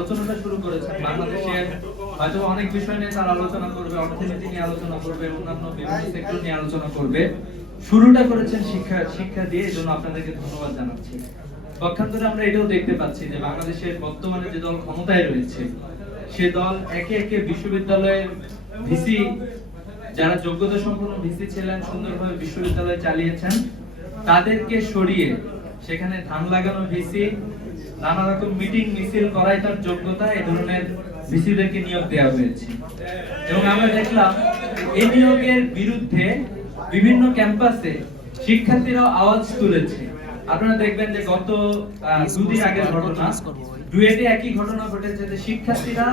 আলোচনাটা শুরু করেছেন, বাংলাদেশের হয়তো অনেক বিষয় নিয়ে তারা আলোচনা করবে, অর্থনীতি নিয়ে আলোচনা করবে, অন্যান্য বিভিন্ন সেক্টর নিয়ে আলোচনা করবে। শুরুটা করেছেন শিক্ষা দিয়ে, এই জন্য আপনাদেরকে ধন্যবাদ জানাচ্ছি। পক্ষান্তরে আমরা এটাও দেখতে পাচ্ছি যে বাংলাদেশের বর্তমানে যে দল ক্ষমতায় রয়েছে, সে দল একে একে বিশ্ববিদ্যালয়ের ভিসি, যারা যোগ্যতা সম্পন্ন ভিসি ছিলেন, সুন্দরভাবে বিশ্ববিদ্যালয় চালিয়েছেন, তাদেরকে সরিয়ে সেখানে ধান লাগানো ভিসি, নানা রকম মিটিং মিছিল করাই তার যোগ্যতা, এই ধরনের ভিসিদেরকে নিয়োগ দেওয়া হয়েছে। এবং আমরা দেখলাম এই নিয়োগের বিরুদ্ধে বিভিন্ন ক্যাম্পাসে শিক্ষার্থীরাও আওয়াজ তুলেছে। আপনারা দেখবেন যে গত দুদিন আগের ঘটনা, ডুয়েটে একই ঘটনা ঘটেছে যে শিক্ষার্থীরা,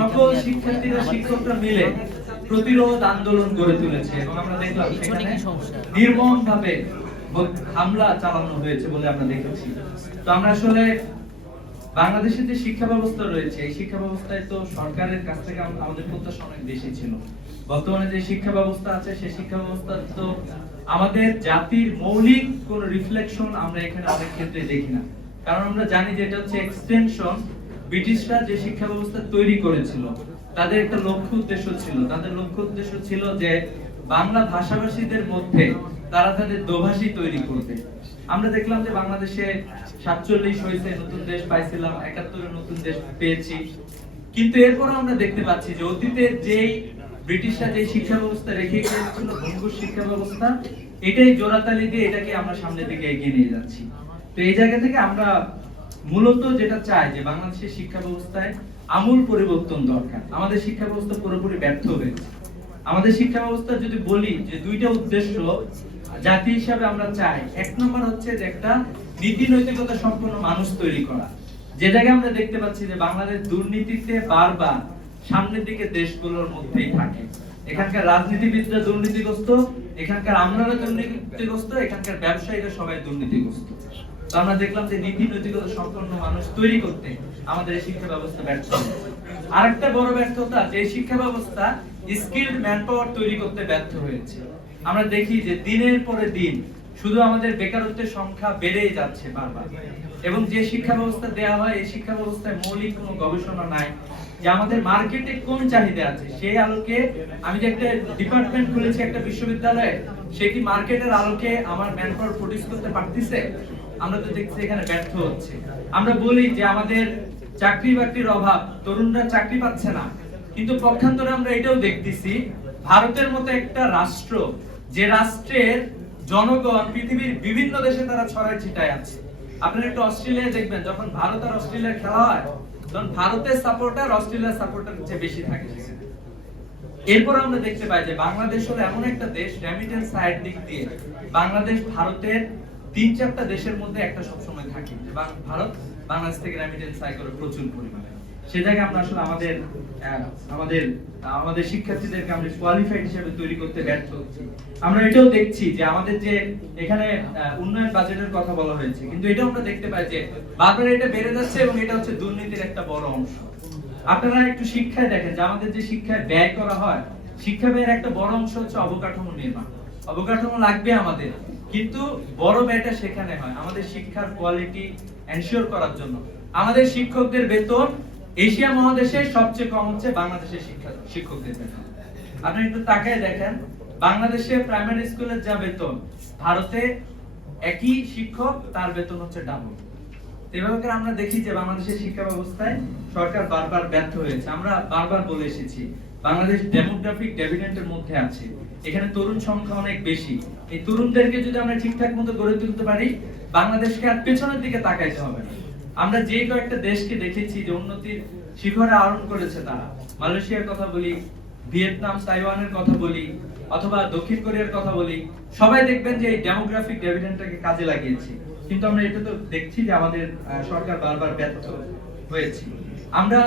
সকল শিক্ষার্থীরা, শিক্ষকরা মিলে প্রতিরোধ আন্দোলন গড়ে তুলেছে এবং আমরা দেখলাম সেখানে নির্মমভাবে হামলা চালানো হয়েছে বলে আমরা দেখেছি। তো আমরা আসলে বাংলাদেশের যে শিক্ষা ব্যবস্থা রয়েছে, এই শিক্ষা ব্যবস্থায় তো সরকারের কাছ থেকে আমাদের প্রত্যাশা অনেক বেশি ছিল। বর্তমানে যে শিক্ষা ব্যবস্থা আছে, সেই শিক্ষা ব্যবস্থা তো আমাদের জাতির মৌলিক কোন রিফ্লেকশন আমরা এখানে অনেক ক্ষেত্রে দেখি না। কারণ আমরা জানি যে এটা হচ্ছে এক্সটেনশন। ব্রিটিশরা যে শিক্ষা ব্যবস্থা তৈরি করেছিল, তাদের একটা লক্ষ্য উদ্দেশ্য ছিল। তাদের লক্ষ্য উদ্দেশ্য ছিল যে বাংলা ভাষাভাষীদের মধ্যে তারা তাদের দোভাষী তৈরি করবে। আমরা দেখলাম যে বাংলাদেশে 47 হয়েছে, নতুন দেশ পাইছিলাম, 71 নতুন দেশ পেয়েছি। কিন্তু এরপর আমরা দেখতে পাচ্ছি যে অতীতের যেই ব্রিটিশরা যে শিক্ষা ব্যবস্থা রেখে গিয়েছিল, ভঙ্গুর শিক্ষা ব্যবস্থা, এটাই জোড়াতালি দিয়ে এটাকে আমরা সামনের দিকে এগিয়ে নিয়ে যাচ্ছি। তো এই জায়গা থেকে আমরা মূলত যেটা চাই যে বাংলাদেশের শিক্ষা ব্যবস্থায় আমূল পরিবর্তন দরকার। আমাদের শিক্ষা ব্যবস্থা পুরোপুরি ব্যর্থ হয়েছে। আমাদের শিক্ষা ব্যবস্থা যদি বলি যে দুইটা উদ্দেশ্য জাতি হিসাবে আমরা চাই, এক নম্বর হচ্ছে যে একটা নীতি নৈতিকতা সম্পন্ন মানুষ তৈরি করা। যে জায়গায় আমরা দেখতে পাচ্ছি যে বাংলাদেশ দুর্নীতিতে বারবার সামনের দিকে দেশগুলোর মধ্যেই থাকে। এখানকার রাজনীতিবিদরা দুর্নীতিগ্রস্ত, এখানকার আমলারা দুর্নীতিগ্রস্ত, এখানকার ব্যবসায়ীরা সবাই দুর্নীতিগ্রস্ত। তো আমরা দেখলাম যে নীতি নৈতিকতা সম্পন্ন মানুষ তৈরি করতে আমাদের এই শিক্ষা ব্যবস্থা ব্যর্থ হয়েছে। আরেকটা বড় ব্যর্থতা, যে শিক্ষা ব্যবস্থা স্কিলড ম্যানপাওয়ার তৈরি করতে ব্যর্থ হয়েছে। আমরা দেখি যে দিনের পরে দিন শুধু আমাদের বেকারত্বের সংখ্যা বেড়েই যাচ্ছে বারবার। এবং যে শিক্ষা ব্যবস্থা দেয়া হয়, এই শিক্ষা ব্যবস্থায় মৌলিক কোনো গবেষণা নাই যে আমাদের মার্কেটে কোন চাহিদা আছে সেই আলোকে। আমি যে একটা ডিপার্টমেন্ট খুলেছি একটা বিশ্ববিদ্যালয়ে, সে কি মার্কেটের আলোকে আমার ম্যানপাওয়ার প্রডিউস করতে পারতেছে? আমরা তো দেখছি এখানে ব্যর্থ হচ্ছে। আমরা বলি যে আমাদের চাকরি বাকরির অভাব, তরুণরা চাকরি পাচ্ছে না, কিন্তু পক্ষান্তরে আমরা এটাও দেখতেছি ভারতের মতো একটা রাষ্ট্র, যে রাষ্ট্রের জনগণ পৃথিবীর বিভিন্ন দেশে তারা ছড়ায় ছিটায় আছে। আপনারা একটু অস্ট্রেলিয়া দেখবেন, যখন ভারত আর অস্ট্রেলিয়ার খেলা হয়, তখন ভারতের সাপোর্টার অস্ট্রেলিয়ার সাপোর্টার চেয়ে বেশি থাকে। এরপর আমরা দেখতে পাই যে বাংলাদেশ হলো এমন একটা দেশ, রেমিটেন্স সাইড দিক দিয়ে বাংলাদেশ ভারতের 3-4টা দেশের মধ্যে একটা সবসময় থাকে, যে ভারত বাংলাদেশ থেকে রেমিটেন্স আয় করে প্রচুর পরিমাণে। সে জায়গায় আমরা আসলে আমাদের শিক্ষার্থীদেরকে আমরা কোয়ালিফাইড হিসেবে তৈরি করতে ব্যর্থ হচ্ছি। আমরা এটাও দেখছি যে আমাদের যে এখানে উন্নয়ন বাজেটের কথা বলা হয়েছে, কিন্তু এটাও আমরা দেখতে পাই যে বারবার এটা বেড়ে যাচ্ছে এবং এটা হচ্ছে দুর্নীতির একটা বড় অংশ। আপনারা একটু শিক্ষায় দেখেন যে আমাদের যে শিক্ষায় ব্যয় করা হয়, শিক্ষা ব্যয়ের একটা বড় অংশ হচ্ছে অবকাঠামো নির্মাণ। অবকাঠামো লাগবে আমাদের, কিন্তু বড় ব্যয়টা সেখানে হয় আমাদের শিক্ষার কোয়ালিটি এনশিওর করার জন্য। আমাদের শিক্ষকদের বেতন এশিয়া মহাদেশের সবচেয়ে কম হচ্ছে বাংলাদেশের শিক্ষকদের বেতন। আপনি একটু তাকায় দেখেন, বাংলাদেশে প্রাইমারি স্কুলের যা বেতন, ভারতে একই শিক্ষক তার বেতন হচ্ছে ডাবল। এভাবে করে আমরা দেখি যে বাংলাদেশের শিক্ষা ব্যবস্থায় সরকার বারবার ব্যর্থ হয়েছে। আমরা বারবার বলে এসেছি বাংলাদেশ ডেমোগ্রাফিক ডেভিডেন্টের মধ্যে আছে। এখানে তরুণ সংখ্যা অনেক বেশি। এই তরুণদেরকে যদি আমরা ঠিকঠাক মতো গড়ে তুলতে পারি, বাংলাদেশকে আর পেছনের দিকে তাকাইতে হবে না। আমরা যে কয়েকটা দেশকে দেখেছি যে উন্নতির শিখরে আরোহণ করেছে, তারা মালয়েশিয়ার কথা বলি, ভিয়েতনাম, তাইওয়ানের কথা বলি, অথবা দক্ষিণ কোরিয়ার কথা বলি, সবাই দেখবেন যে এই ডেমোগ্রাফিক ডেভিডেন্টটাকে কাজে লাগিয়েছে। কিন্তু আমরা এটা তো দেখছি যে আমাদের সরকার বারবার ব্যর্থ হয়েছে। আমরা